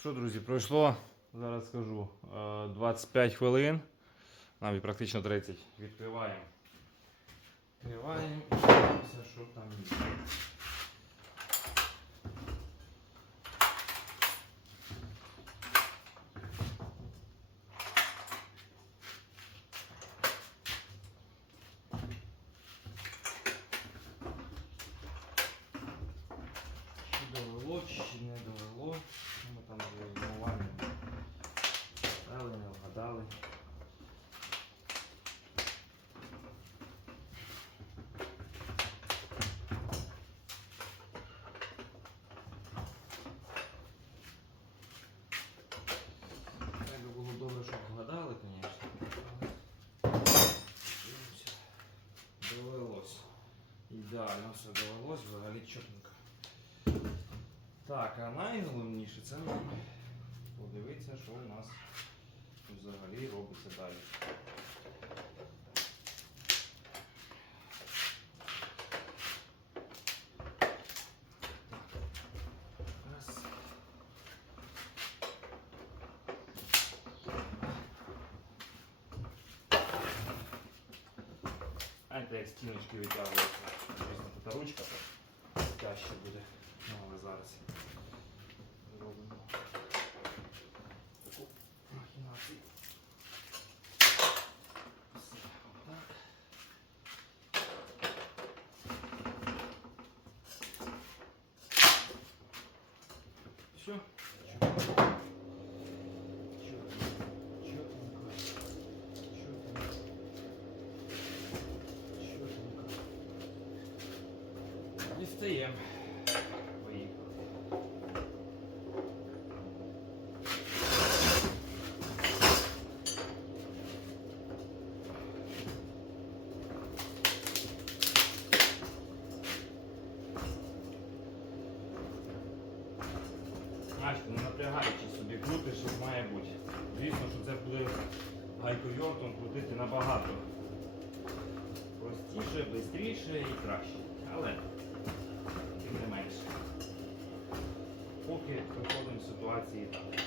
Що, друзі, пройшло, зараз скажу, е, 25 хвилин, навіть практично 30. Відкриваємо. Відкриваємо. і Все, що там є. Чи довело, не довело. Що Ми там з змиванням вгадали, не вгадали. Так би було добре, щоб вгадали, звісно. Довелось. Ідеально все довелось, взагалі чотненько. Так, а найголовніше це подивитися, що у нас взагалі робиться далі. А це як стіночки витягуються. Звісно, тут ручка так тяжче буде. Ну, але зараз зробимо таку махінацію. Все, отак. Все. Поїхали. Значить, не напрягаючи собі крутиш, як має бути. Звісно, що це буде гайковертом крутити набагато простіше, швидше і краще. Але Поки виходимо з ситуації так.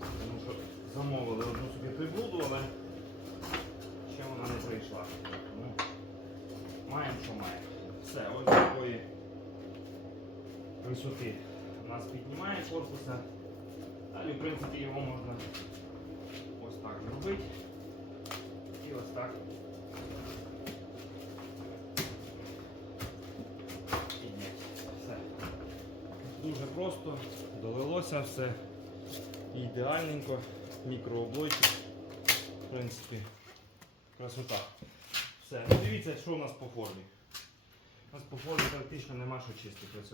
Тому що замовили одну собі приблуду, але ще вона не прийшла. Тому маємо, що маємо. Все, ось такої висоти нас піднімає корпуса. Далі, в принципі, його можна ось так зробити. І ось так підняти. Все. Дуже просто, долилося все ідеальненько, мікрооблойчик. В принципі, красота. Все. Ну, Дивіться, що у нас по формі. У нас по формі практично нема що чистити. Ось.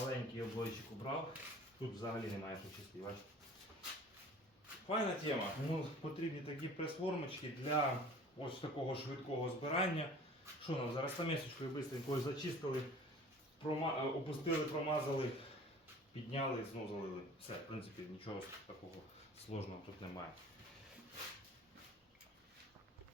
Маленький облойчик убрав. Тут взагалі немає що чистити, бачите. Файна тема. Ну, потрібні такі прес-формочки для ось такого швидкого збирання. Що нам зараз самесечкою швидко зачистили, прома... е, опустили, промазали, підняли, знову залили. Все, в принципі, нічого такого сложного тут немає.